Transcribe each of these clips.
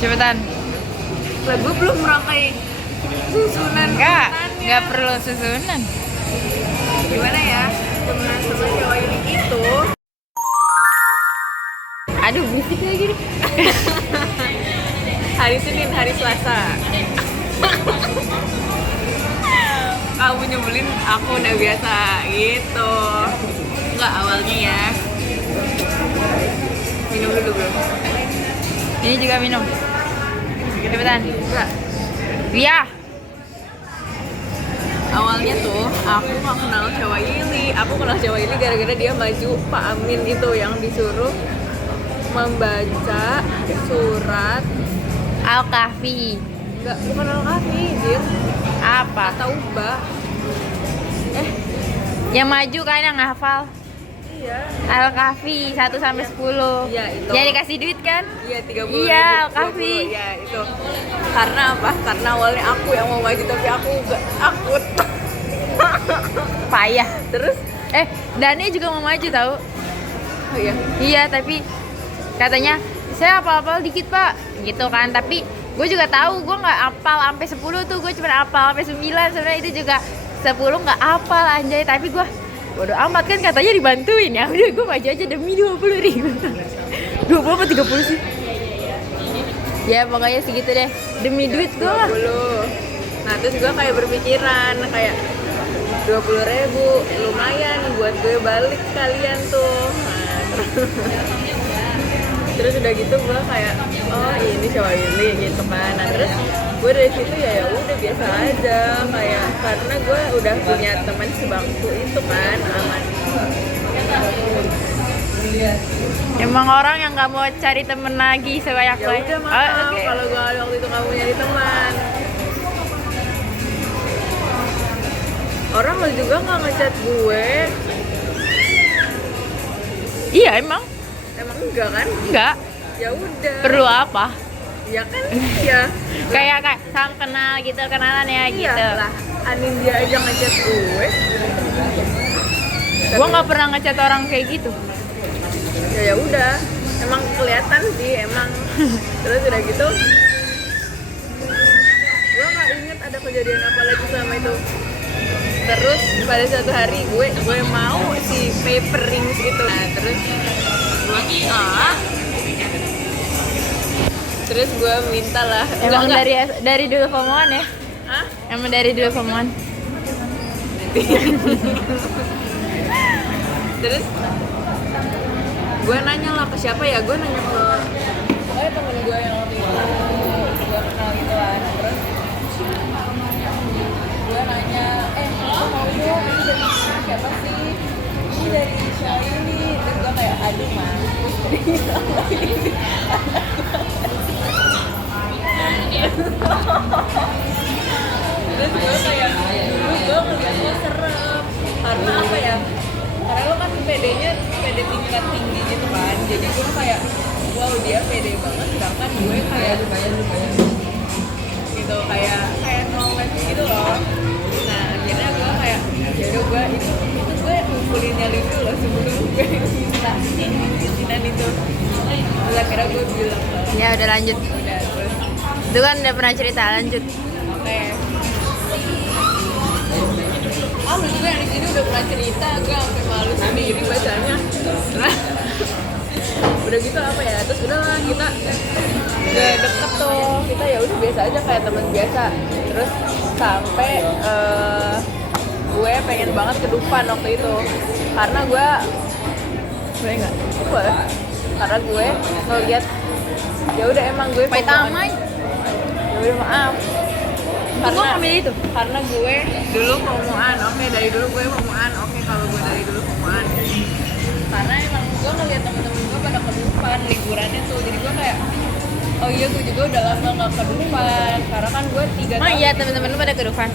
Cepetan. Lah gue belum merangkai susunan. Nggak perlu susunan. Gimana ya? Temenan sama cowok ini itu. Aduh, berisik lagi nih. Hari Senin, hari Selasa. Kamu nyebelin, aku udah biasa gitu. Enggak awalnya ya. Minum dulu bro. Ini juga minum. Cepetan. Enggak. Iya. Awalnya tuh aku gak kenal cewek ini. Aku kenal cewek ini gara-gara dia maju Pak Amin itu yang disuruh membaca surat Al-Kahfi. Enggak, bukan Al-Kahfi, Jir. Apa? Taubah. Yang maju kan yang hafal. Iya. Al-Kahfi 1 sampai 10. Iya, itu. Yang dikasih duit kan? Iya, 30. Iya, Al-Kahfi. Iya, itu. Karena apa? Karena awalnya aku yang mau maju tapi aku gak takut. Payah. Terus Dani juga mau maju tahu? oh iya. Iya, tapi katanya saya hafal-hafal dikit pak, gitu kan. Tapi gue juga tahu gue nggak hafal sampai 10 tuh, gue cuma hafal sampai 9. Sebenarnya itu juga 10 nggak hafal anjay. Tapi gue bodo amat kan katanya dibantuin ya. Udah gue maju aja demi 20.000. 20 apa 30 sih? Ya pokoknya segitu deh, demi duit gue lah. 20. Nah terus gue kayak berpikiran kayak 20.000 lumayan buat gue balik sekalian tuh. Nah, terus udah gitu gue kayak oh ini cowok ini gitu kan. Nah terus gue dari situ ya udah biasa aja kayak karena gue udah punya teman sebangku itu kan aman. Emang orang yang nggak mau cari temen lagi sebanyak Ya udah maaf okay. kalau gue waktu itu nggak mau nyari teman. Orang lo juga nggak ngechat gue. Iya emang Enggak kan? enggak. Ya udah. Perlu apa? Ya kan? Iya. Kayak salam kenal gitu, kenalan ya Iya gitu. lah. Anin dia aja ngechat gue. Gue nggak pernah ngechat orang kayak gitu. Ya udah. Emang kelihatan sih emang. Terus udah gitu. Gue nggak inget ada kejadian apa lagi sama itu. Terus pada suatu hari gue mau si paper rings itu. Nah terus terus gue minta lah. Emang dari dulu pemohon ya? Hah? Emang dari dulu pemohon. Terus gue nanya lah ke siapa ya? Gue nanya ke pokoknya temen gue yang waktu itu gue kenal gitu lah. Terus gue nanya, lo mau dong ini dari siapa sih? Ini dari siapa ini? Terus gue kayak aduh mampus. Terus gue kayak dulu gue ngeliat lo serem karena apa ya? Karena lo kan PD-nya PD tingkat tinggi gitu kan. Jadi gue kayak wow dia pede banget sedangkan gue kayak gitu kayak knowledge gitu loh. Nah akhirnya gue kayak yaudah gue itu gue ngumpulin nyali dulu sebelum gue minta izinan itu. Terus akhirnya gue bilang Ya udah lanjut. udah terus Itu kan udah pernah cerita, lanjut. oke. Lu juga yang di sini udah pernah cerita, gue sampai malu sendiri bacanya. Udah gitu apa ya? Terus udah lah kita udah deket tuh, kita ya udah biasa aja kayak teman biasa. Terus sampai gue pengen banget ke Dufan waktu itu, karena gue boleh nggak? Boleh. Karena gue ngeliat ya udah emang gue Tamai. ya udah maaf. Gue ngambil itu. Karena gue dulu pemuaan, oke dari dulu gue pemuaan, oke kalau gue dari dulu pemuaan. Karena emang gue ngeliat temen-temen gue pada ke Dufan liburannya tuh, jadi gue kayak oh iya gue juga udah lama nggak ke Dufan, karena kan gue 3 tahun. Oh iya, teman-teman lu pada ke Dufan.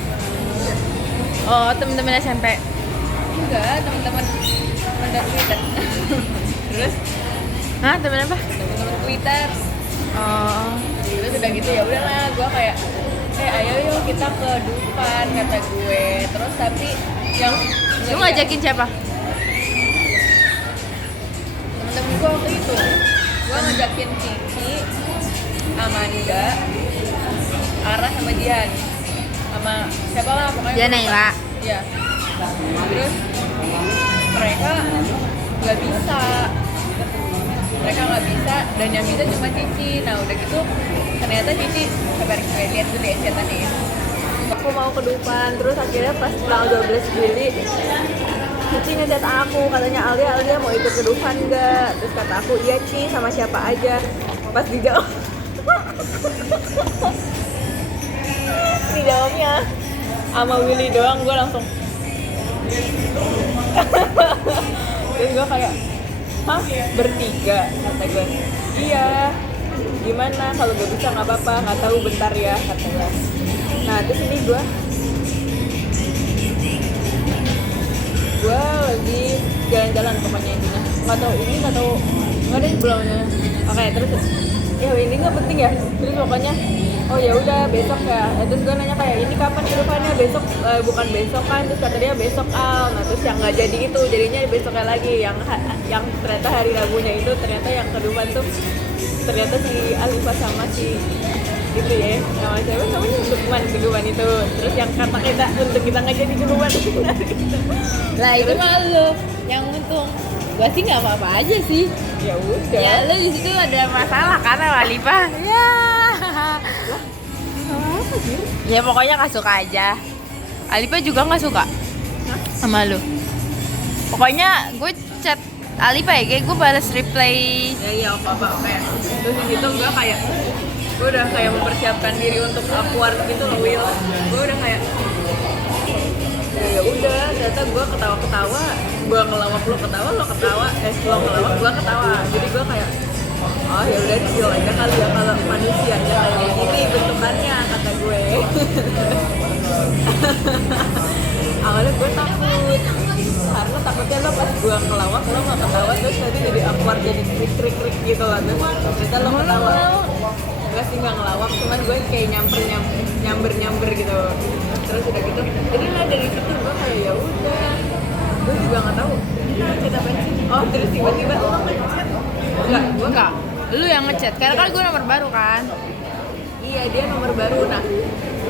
Oh, teman-teman SMP. Enggak, temen-temen dan Twitter. Terus Hah, teman apa? temen-temen Twitter. Oh. Terus udah gitu ya udahlah gue kayak ayo yuk kita ke Dufan kata gue. Terus tapi yang Lu ngajakin siapa? temen-temen gue waktu itu gue ngajakin Kiki Amanda, Ara sama Dian, sama siapa lah pokoknya. Dia Naila. Iya. Terus mereka nggak bisa, dan yang bisa cuma Cici. Nah udah gitu ternyata Cici sabar gue lihat dulu ya cetannya. Aku mau ke Dufan, terus akhirnya pas tanggal 12 Juli Cici ngechat aku, katanya Alia mau ikut ke Dufan nggak? Terus kata aku iya Ci, sama siapa aja. Pas dijawab dijawabnya sama Willy doang, gue langsung terus gue kayak hah, bertiga? Kata gue iya, gimana kalau gak bisa nggak apa-apa, nggak tahu bentar ya katanya. Nah terus ini gue lagi jalan-jalan pokoknya intinya, nggak tahu nggak ada sebelumnya. Oke, terus ya ini nggak penting ya, terus pokoknya oh ya udah besok ya. Terus gue nanya kayak ini kapan ke depannya, besok bukan besok kan, terus kata dia besok Al. Nah terus yang nggak jadi itu jadinya besoknya lagi, yang ternyata hari Rabunya itu ternyata yang ke depan tuh ternyata si Alifa sama si gitu ya, sama siapa namanya, kedua itu. Terus yang kata kita untuk kita nggak jadi kedua itu Lah itu mah lu yang untung. Gua sih nggak apa-apa aja sih. ya udah Ya lu di situ ada masalah karena Walifah. Ya. Ya pokoknya nggak suka aja. Alifah juga nggak suka sama lu. Pokoknya gue chat Alifah ya, kayak gue balas reply. ya apa kayak terus di situ gue udah kayak mempersiapkan diri untuk awkward gitu loh Will. Gue udah kayak ya udah, ternyata gue ketawa-ketawa, gue ngelawak lo ketawa, lo ngelawak gue ketawa. Jadi gue kayak oh ya udah chill aja kali ya, kalau manusianya kayak gini bentukannya, kata gue. Awalnya gue takut karena takutnya lo pas gue ngelawak lo nggak ketawa, terus nanti jadi awkward, jadi krik gitu lah. Ternyata lo ketawa. Gue sih nggak ngelawak, cuman gue kayak nyamber gitu. Terus udah gitu jadi lah dari situ gue kayak ya udah, gue juga nggak tahu ngechat apa sih. Oh terus tiba-tiba lo ngechat. Gue nggak, Lu yang ngechat karena kan gue nomor baru kan. iya dia nomor baru. Nah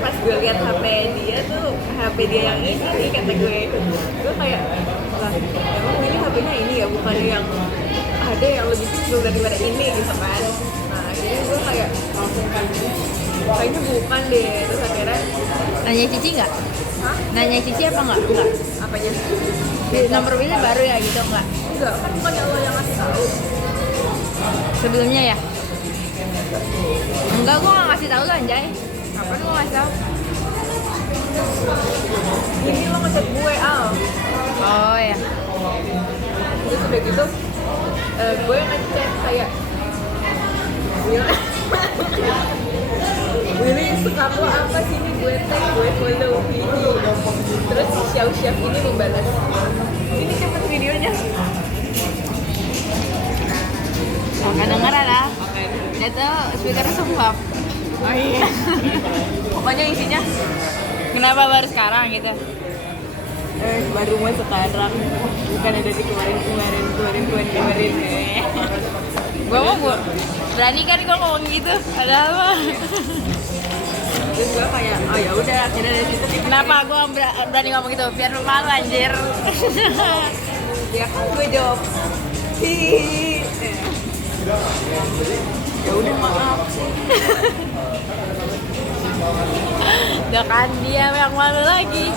pas gue lihat HP dia tuh HP dia yang ini kata gue kayak lah emang ini HP-nya ini ya, bukan yang ada yang lebih kecil daripada ini gitu kan. Nah akhirnya gue kayak kayaknya bukan deh. Terus akhirnya Nanya Cici nggak? hah? Nanya Cici apa nggak? Enggak. Apanya? Nomor Willy baru ya gitu enggak? Enggak, kan bukan lo yang ngasih tahu. Sebelumnya ya? Enggak, gue nggak ngasih tahu lu anjay. Kapan gue ngasih tahu? Ini lo ngechat gue Al. Oh ya. Terus udah gitu gue ngechat kayak Willy suka lo apa sih, ini gue tag, gue follow ini. Terus si Xiao ini membalas ini cepet videonya. Nggak dengeran lah. Oke. Itu speakernya sumpah. Oh iya. Pokoknya isinya Kenapa baru sekarang gitu? baru mau sekarang, bukan ada di kemarin. Gue berani kan gue ngomong gitu. Ada apa? Terus gue kayak oh ya udah, akhirnya dari situ kita Kenapa gue berani ngomong gitu? Biar lu malu anjir. ya kan gue jawab hihihi. Ya udah maaf. Udah kan dia yang malu lagi.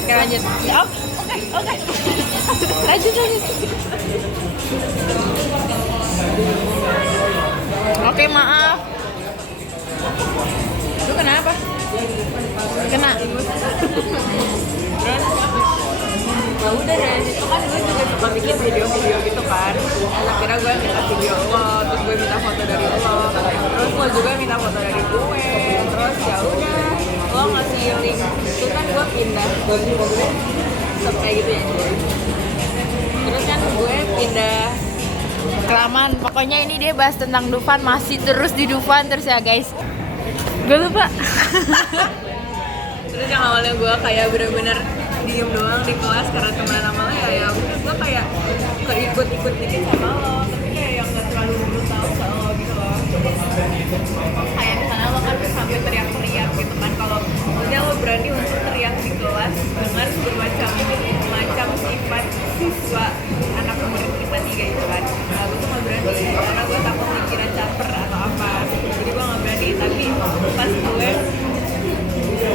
Oke lanjut. Ya, oke. Lanjut. Oke maaf. Lu kenapa? Kena. Terus ya udah dari situ kan gue juga suka bikin video-video gitu kan. Akhirnya gue minta video lo, terus gue minta foto dari lo, terus lo juga minta foto dari gue. Terus ya udah lo ngasih link, itu kan gue pindah kayak gitu ya. Terus kan gue pindah Kelamaan. Pokoknya ini dia bahas tentang Dufan, masih terus di Dufan terus ya guys. Gue lupa. Terus yang awalnya gue kayak bener-bener diem doang di kelas karena teman lama ya udah gue kayak keikut dikit sama lo, tapi kayak yang nggak terlalu tahu sama lo gitu loh. kayak misalnya lo kan sampai teriak-teriak gitu kan, kalau maksudnya lo berani untuk teriak di kelas dengan bermacam sifat siswa anak murid kita tiga gitu kan. Nah, gue tuh gak berani karena gue takut dikira caper atau apa, jadi gue gak berani. Tapi pas gue,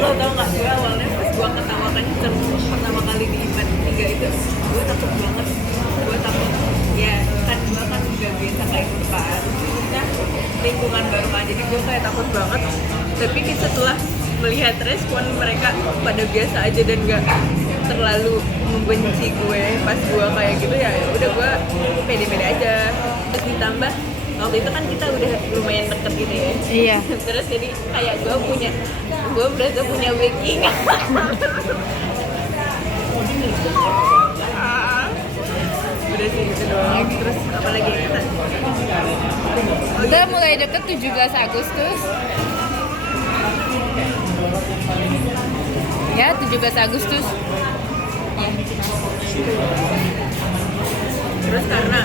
lo tau gak, gue awalnya pas gue ketawa kenceng pertama kali di event 3 itu, gue takut banget. Gue takut, ya kan gue kan gak biasa kayak gitu kan, maksudnya lingkungan baru kan, jadi gue kayak takut banget. Tapi setelah melihat respon mereka pada biasa aja dan gak terlalu membenci gue pas gue kayak gitu, ya udah gue pede-pede aja. Terus ditambah waktu itu kan kita udah lumayan deket gitu ya. Iya. Terus jadi kayak gue berasa punya backing. Udah sih gitu doang. Terus apa lagi ya kita? Udah mulai deket 17 Agustus. Ya, 17 Agustus. Terus karena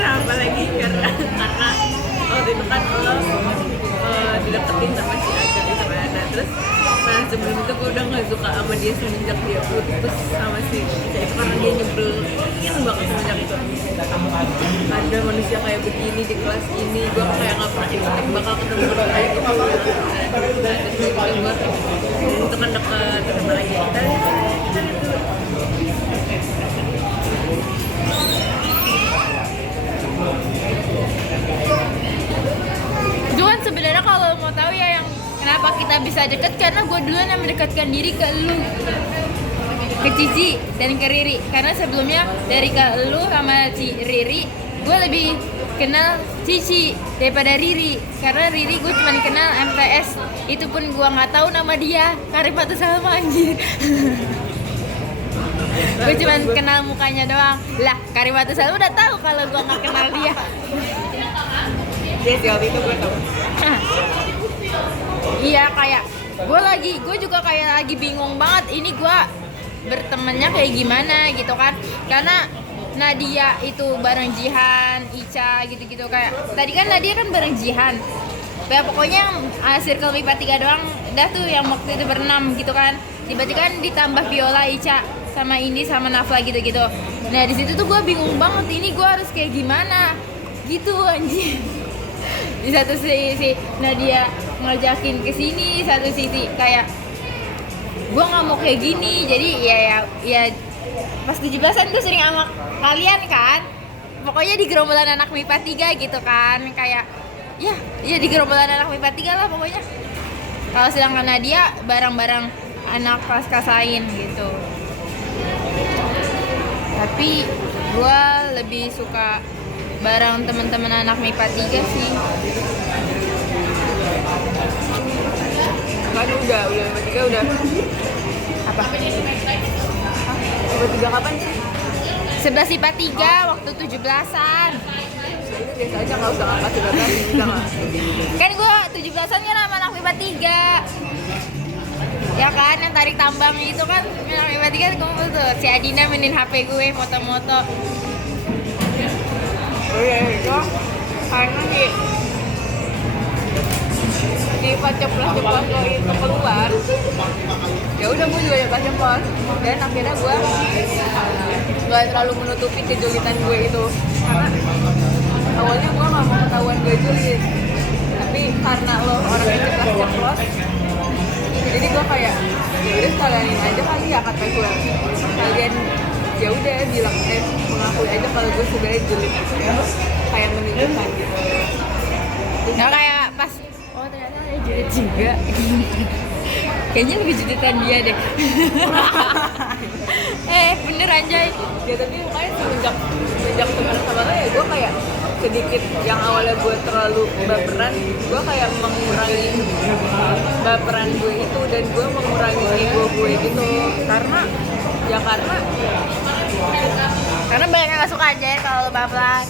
apa lagi, karena waktu itu kan lo dideketin sama si Aca gitu kan. Nah terus sebelum itu gue udah gak suka sama dia semenjak dia putus sama si Aca itu, karena dia nyebelin banget semenjak itu. Ada manusia kayak begini di kelas ini, gue kayak gak pernah expect bakal ketemu orang kayak gitu. Nah terus gue itu kan deket sama lagi kita itu. Itu kan sebenarnya kalau mau tahu ya yang kenapa kita bisa deket, karena gue duluan yang mendekatkan diri ke lu, ke Cici dan ke Riri. Karena sebelumnya dari ke lu sama si Riri, gue lebih kenal Cici daripada Riri. Karena Riri gue cuma kenal MTS, itu pun gue nggak tahu nama dia, Karifatus Salma anjir. Gue cuma kenal mukanya doang. Lah, Karifatus Salma udah tahu kalau gue nggak kenal dia. Dia sih waktu itu gue tau. Iya, kayak gue juga kayak lagi bingung banget ini gue bertemannya kayak gimana gitu kan, karena Nadia itu bareng Jihan, Ica gitu-gitu. Kayak tadi kan Nadia kan bareng Jihan ya, pokoknya circle MIPA 3 doang dah tuh yang waktu itu berenam gitu kan. Tiba-tiba kan ditambah Viola, Ica sama Indi sama Nafla gitu-gitu. Nah di situ tuh gue bingung banget, ini gue harus kayak gimana gitu anjir. Di satu sisi Nadia ngajakin ke sini, satu sisi kayak gue nggak mau kayak gini. Jadi ya pas 17-an gue sering sama kalian kan, pokoknya di gerombolan anak MIPA 3 gitu kan, kayak ya di gerombolan anak MIPA 3 lah pokoknya. Kalau sedangkan Nadia bareng-bareng anak kelas lain gitu. Tapi gue lebih suka bareng teman-teman anak MIPA 3 sih. Kan udah MIPA 3 udah. Apa? MIPA 3 kapan sih? 11 IPA 3 waktu 17-an. Itu biasa aja, nggak usah ngangkat 17, bisa nggak? Kan gue 17-an kan sama anak MIPA 3. Ya kan, yang tarik tambang itu kan anak MIPA 3 kumpul tuh. Si Adina mainin HP gue, foto-foto. Oh iya, itu karena di ceplos lo itu keluar, ya udah gue juga ceplos, dan akhirnya gue gak terlalu menutupi kejulitan gue itu, karena awalnya gue gak mau ketahuan gue julid, tapi karena lo orangnya ceplos, jadi gue kayak ya udah sekalianin aja kali ya kata gue, kalian ya udah bilang mengakui aja kalau gue sebenarnya julid, kayak menunjukkan gitu. Nggak kayak pas oh ternyata saya julid juga. Kayaknya lebih julitan dia deh. Bener anjay. Ya tapi makanya semenjak teman sama lo ya gue kayak sedikit, yang awalnya gue terlalu baperan, gue kayak mengurangi baperan gue itu, dan gue mengurangi ego gue gitu, karena Banyak yang nggak suka aja ya kalau lo baperan.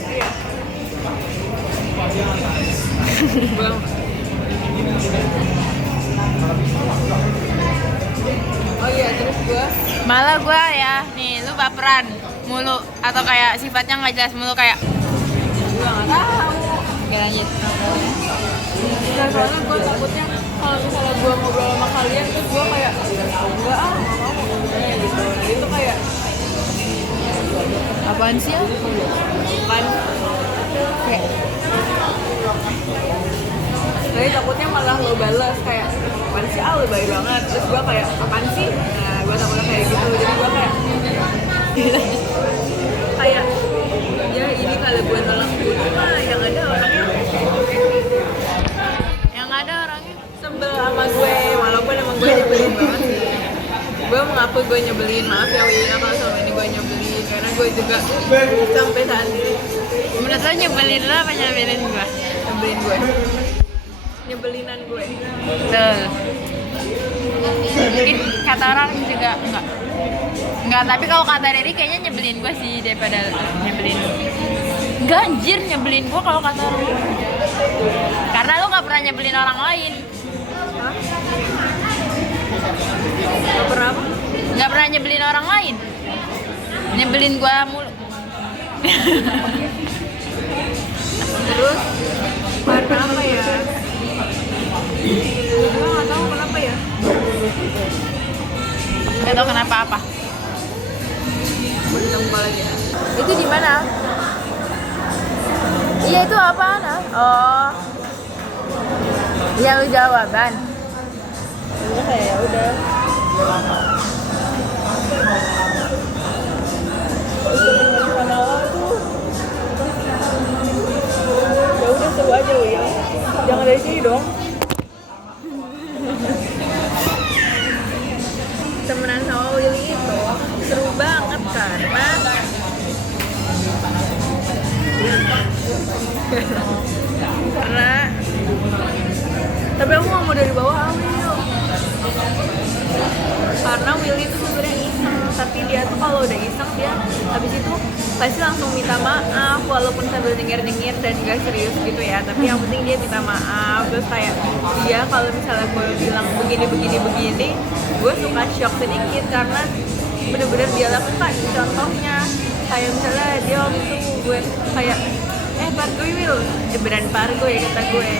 Oh iya, terus gue Malah gue ya, nih lu baperan mulu atau kayak sifatnya nggak jelas mulu kayak nggak tahu, Oke lanjut. Nah, soalnya gue takutnya kalau misalnya gue ngobrol sama kalian terus gue kayak enggak mau gitu. Nah itu kayak Apaan sih ya? kan Kayak jadi takutnya malah lo balas kayak apaan sih lo baik banget terus gue kayak apaan sih nah gue takutnya kayak gitu jadi gue kayak kayak ya ini kalau gue nolak dulu mah yang ada orangnya sebel sama gue walaupun emang gue nyebelin banget sih gue mengakui gue nyebelin maaf ya Wina kalau selama ini gue nyebelin karena gue juga sampai saat ini menurut lo nyebelin lo apa nyebelin gua? nyebelin gue nyebelinan gue Betul. Mungkin kata orang juga enggak, tapi kalau kata Riri kayaknya nyebelin gua sih daripada nyebelin lo. Enggak anjir, nyebelin gua kalau kata orang. Karena lo nggak pernah nyebelin orang lain. Hah? Gak pernah apa? Nggak pernah nyebelin orang lain. Nyebelin gua mulu. Terus karena apa ya? Gue nggak tahu kenapa ya. Nggak tahu kenapa apa. Gue ditemu lagi. Itu di mana? Iya itu apaan? Oh. Yang jawaban. Udah kayak ya udah. Sama lo tuh. Ya udah seru aja Will. Jangan dari sini dong. Temenan sama Willy itu seru banget karena tapi aku nggak mau dari bawah Will karena Willy itu sebenarnya iseng tapi dia tuh kalau udah iseng dia habis itu pasti langsung minta maaf walaupun sambil nyengir-nyengir dan gak serius gitu ya tapi yang penting dia minta maaf terus kayak dia kalau misalnya gue bilang begini gue suka shock sedikit karena bener-bener dia lakukan contohnya kayak misalnya dia waktu itu gue kayak Pargoy Will beneran Pargoy kata gue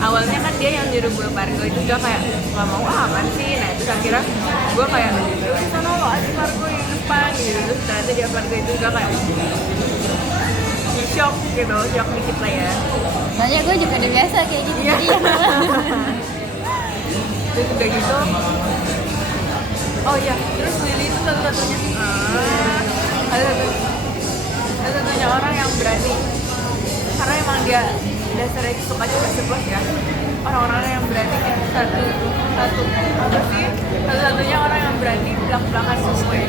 awalnya kan dia yang nyuruh gue Pargoy itu juga kayak gak mau apaan sih nah terus akhirnya gue kayak di sana lo aja Pargoy depan gitu terus ternyata dia Pargoy itu juga kayak shock gitu shock dikit lah ya Soalnya gue juga udah biasa kayak gitu jadi terus udah gitu oh iya terus Willy itu satu-satunya satu-satunya orang yang berani karena emang dia dasarnya suka ceplos ya orang-orang yang berani satu-satunya orang yang berani belak-belakan gue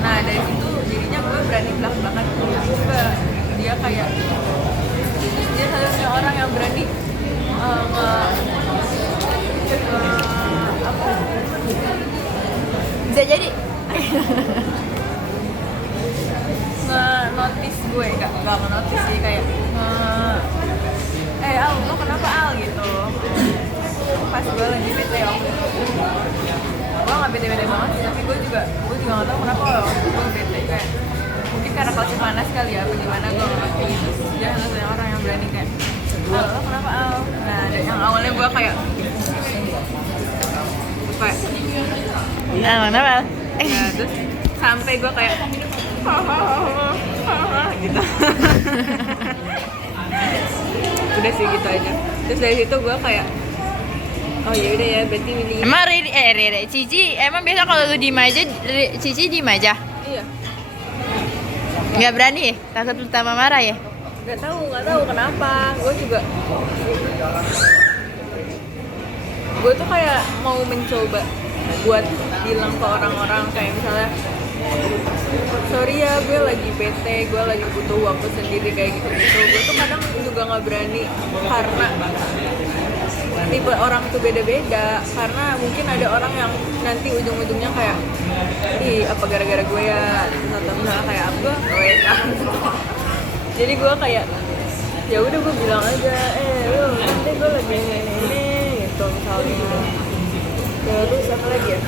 nah dari situ jadinya gue berani belak-belakan juga dia kayak dia satu-satunya orang yang berani bisa jadi nge-notice gue, gak nge-notice sih kayak Al, lo kenapa Al gitu pas gue lagi bete waktu itu gue gak bete-bete banget sih tapi gue juga gak tau kenapa gue bete kayak mungkin karena kalsi panas kali ya apa gimana gue gak ngerti gitu dia satu orang yang berani kayak Al, lo kenapa Al? Nah yang awalnya gue kayak kenapa? Ya, terus sampai gue kayak gitu udah sih gitu aja terus dari situ gue kayak oh ya udah ya berarti Willy Emang Riri Cici emang biasa kalau lu diem aja Cici diem aja iya nggak berani ya takut lu tambah marah ya nggak tahu kenapa gue tuh kayak mau mencoba buat bilang ke orang-orang kayak misalnya sorry ya gue lagi bete gue lagi butuh waktu sendiri kayak gitu gue tuh kadang juga nggak berani karena tipe orang tuh beda-beda karena mungkin ada orang yang nanti ujung-ujungnya kayak ih apa gara-gara gue ya atau misalnya kayak apa jadi gue kayak ya udah gue bilang aja lu nanti gue lagi ini gitu misalnya terus apa lagi ya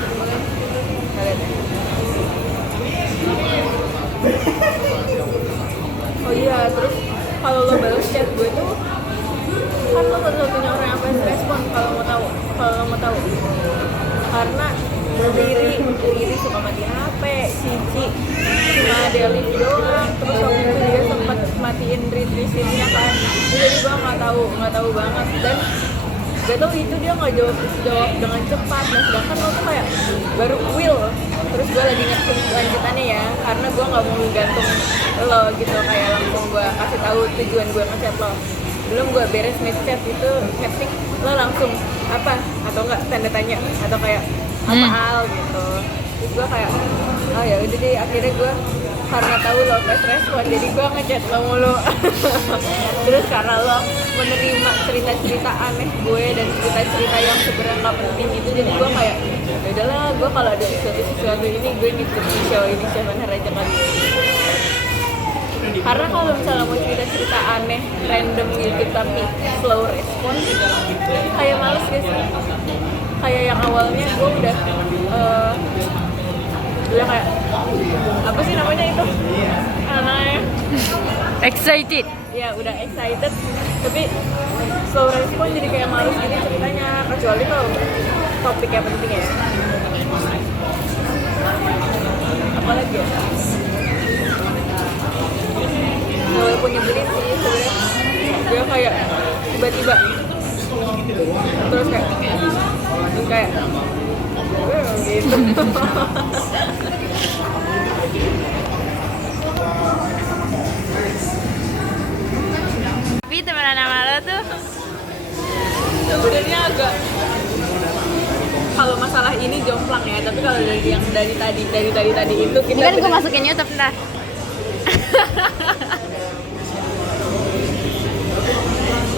oh iya terus kalau lo balas chat gue tuh kan lo satu-satunya orang yang fast respon kalau lo mau tahu karena Riri suka matiin HP, Cici cuma dia live doang, terus waktu itu dia sempat matiin read receipt-nya kan, jadi gue nggak tahu banget, dan gak tau itu dia nggak jawab dengan cepat. Nah sedangkan lo tuh kayak baru will, terus gue lagi ngetik lanjutannya ya, karena gue nggak mau gantung lo gitu, kayak langsung gue kasih tahu tujuan gue ngechat lo. Belum gue beres ngechat itu ngetik lo langsung apa atau enggak tanda tanya atau kayak apa hal gitu. Terus gue kayak oh ya udah deh, akhirnya gue karena tahu lo fast respon jadi gue ngechat lo mulu. Terus karena lo menerima cerita-cerita aneh gue dan cerita-cerita yang sebenarnya nggak penting itu, jadi gue kayak ya udahlah, gue kalau ada sesuatu ini gue ngikut di show ini Seven aja kan. Karena kalau misalnya mau cerita-cerita aneh, random gitu tapi slow respon, kayak males gak sih? Kayak yang awalnya gue udah kayak apa sih namanya itu? Namanya Excited. ya udah excited, tapi slow respon jadi kayak males gitu ceritanya, kecuali kalau topiknya penting ya. Apalagi ya? Walaupun nyebelin sih sebenarnya, dia kayak tiba-tiba terus kayak gitu. Tapi temenan sama lo tuh Sebenarnya agak, kalau masalah ini jomplang ya, tapi kalau dari yang dari tadi itu kita ini kan gue masukin YouTube ntar.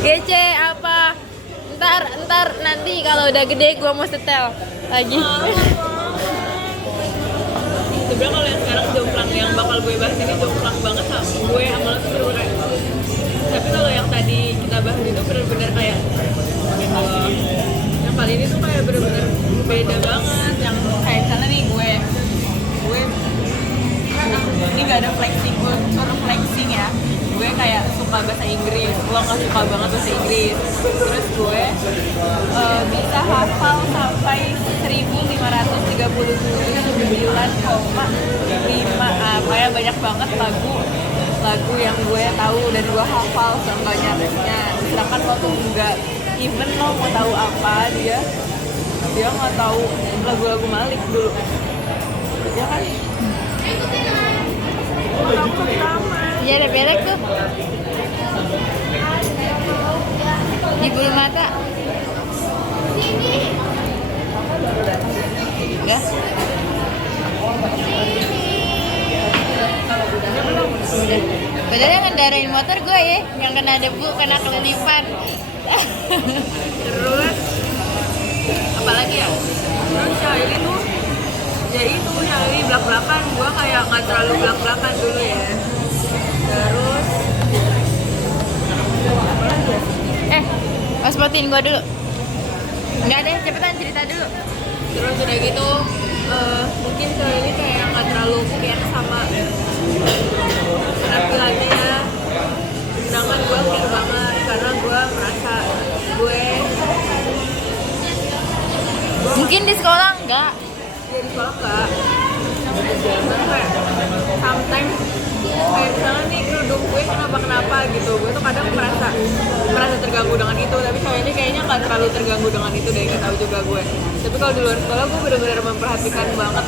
Kece apa? Ntar nanti kalau udah gede gue mau setel lagi. Sebenarnya kalau yang sekarang jomplang, yang bakal gue bahas ini jomplang banget sama gue sama lo tuh bener-bener. Tapi kalau yang tadi kita bahas itu bener-bener kayak gitu. Yang kali ini tuh kayak bener-bener beda banget. Yang kayak misalnya nih gue ini gak ada flexing, gue suruh flexing ya. Gue kayak suka bahasa Inggris, lo gak suka banget bahasa Inggris. Terus gue bisa hafal sampai 1539,5 apa ya, banyak banget lagu yang gue tahu dan gue hafal seenggaknya resnya. Sedangkan lo tuh enggak, even lo mau tahu apa, dia nggak tahu lagu-lagu Malik dulu, ya kan? Iya ada belek tuh di bulu mata. Udah. Udah. Padahal yang ngendarain motor gue ya, yang kena debu, kena kelilipan. Terus apalagi ya? Terus Syairi tuh ya itu Syairi belak-belakan, gue kayak nggak terlalu belak-belakan dulu ya. Terus Pasportin gue dulu. Enggak deh, cepetan cerita dulu. terus udah gitu mungkin Syairi kayak nggak terlalu care sama penampilannya ya. Sedangkan gue care banget karena gue merasa gue Mungkin di sekolah enggak. ya di sekolah enggak. Karena kayak sometimes kayak misalnya nih kerudung gue kenapa gitu, gue tuh kadang merasa terganggu dengan itu, tapi kalau ini kayaknya nggak terlalu terganggu dengan itu deh, nggak tahu juga gue. Tapi kalau di luar sekolah gue benar-benar memperhatikan banget,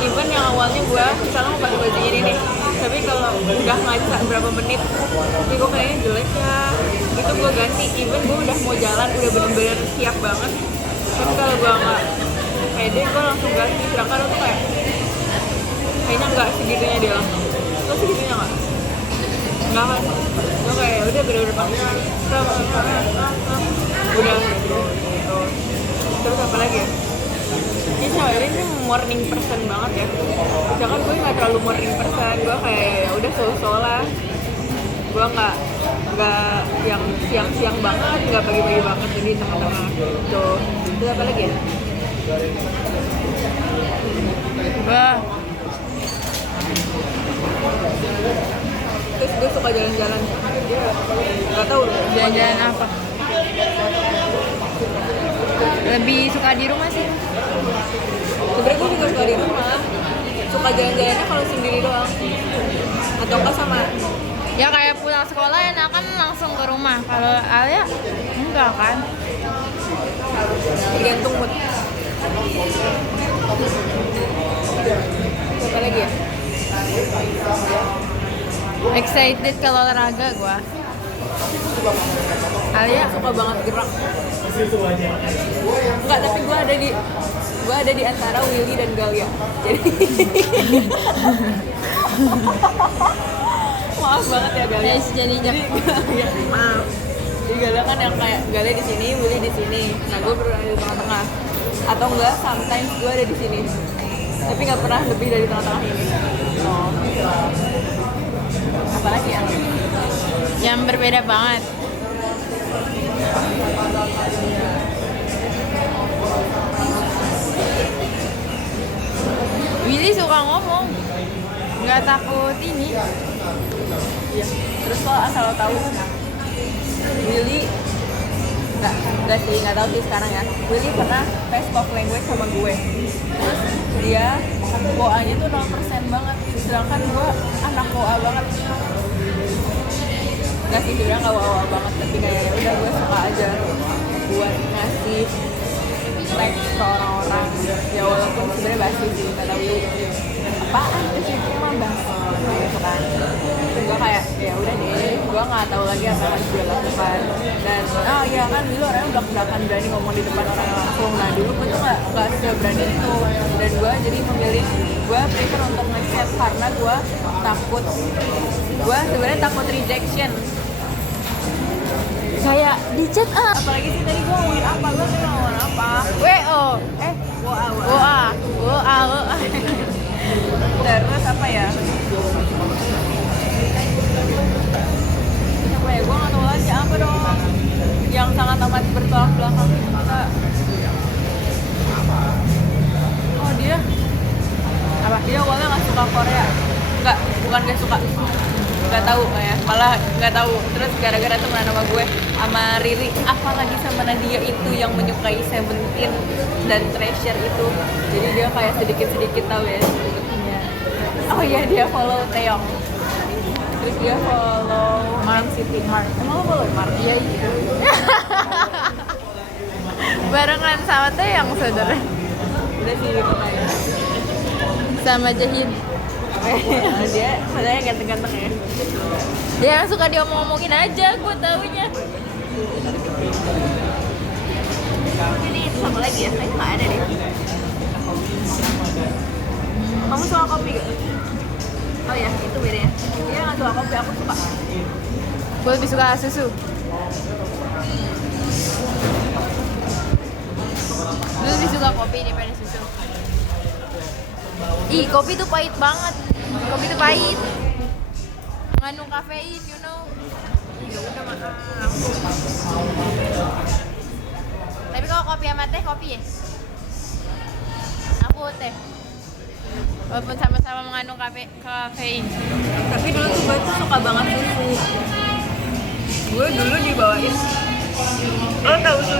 even yang awalnya gue misalnya mau pakai baju ini nih, tapi kalau udah ngaca berapa menit ini gue kayaknya jelek ya, itu gue ganti. Even gue udah mau jalan, udah benar-benar siap banget, tapi kalau gue nggak pede gue langsung ganti. Sedangkan lo tuh kayaknya nggak segitunya dia langsung. Lo segitunya nggak kan? Gue kayak udah bener-bener pakai udah gitu. Terus apa lagi ya? Ini Syairi ini morning person banget ya. Jangan gue nggak terlalu morning person, gue kayak ya udah so-so lah. Gue nggak yang siang-siang banget, nggak pagi-pagi banget, jadi tengah-tengah. Tuh, terus apa lagi ya? Wah, Terus gue suka jalan-jalan. dia nggak tahu. Jalan-jalan apa? Lebih suka di rumah sih. Sebenarnya gue juga suka di rumah. Suka jalan-jalannya kalau sendiri doang. Atau enggak sama. Ya kayak pulang sekolah enakan langsung ke rumah. Kalau Alia enggak kan? Tergantung mood. Apa lagi ya? Excited kalau olahraga gua. Alia Suka banget gerak. Enggak, tapi gue ada di antara Willy dan Galia. Jadi maaf banget ya Galia. jadi Ya, maaf. Jadi Galia kan yang kayak Galia di sini, Willy di sini. Nah, gue berada di tengah-tengah. Atau enggak, sometimes gue ada di sini. Tapi nggak pernah lebih dari tengah-tengah ini. Oh. Apalagi ya? yang berbeda banget. Willy suka ngomong, nggak takut ini. Iya. Terus kalau asal lo tahu, Willy nggak tahu sih sekarang ya. Willy pernah tes pop language sama gue. Terus dia boanya tuh 0% banget. Sedangkan gue anak boa banget. Nggak sih, sebenarnya nggak wow banget, tapi kayak ya udah gue suka aja buat ngasih teks ke orang-orang. Ya walaupun sebenarnya basi sih, kata Willy. Apaan sih itu mah basi gitu kan. Gue kayak ya udah deh, gue nggak tahu lagi apa yang harus gue lakukan. Dan oh iya kan dulu orangnya belak-belakan berani ngomong di depan orang langsung. Nah dulu gue tuh nggak seberani itu, dan gue jadi memilih gue prefer untuk nge-chat karena gue takut, gue sebenarnya takut rejection. Kayak di chat Apalagi sih tadi gue ngomongin apa, gue tadi ngomongin apa? WO WA. Terus apa ya? Apa ya? Gue nggak tahu lagi apa dong. Yang sangat amat bertolak belakang kita. Oh dia apa? Dia awalnya nggak suka Korea. Bukan nggak suka. Nggak tahu ya, malah nggak tahu. Terus gara-gara temenan sama gue sama Riri, apalagi sama Nadia itu yang menyukai Seventeen dan Treasure itu, jadi dia kayak sedikit tahu ya. Oh iya, dia follow Taeyong, terus dia follow Mark City. Emang lo follow Mark? Iya. Barengan sama teh yang saudara Udah sih gitu kayak. sama Jahid. Dia sebenarnya ganteng-ganteng ya. Dia yang suka diomong-omongin aja, gue taunya. Ini sama lagi ya, kayaknya nggak ada deh. Kamu suka kopi gak? Oh ya, itu beda ya. Dia nggak suka kopi, aku suka. Gue lebih suka susu. Gue lebih suka kopi daripada susu. Ih, kopi tuh pahit banget. Kopi tuh pahit. Mengandung kafein, you know. Ya udah maaf. Tapi kalau kopi sama teh, kopi ya? Aku teh. Walaupun sama-sama mengandung kafein. Tapi dulu tuh gue tuh suka banget susu. Gue dulu dibawain. Lo tau susu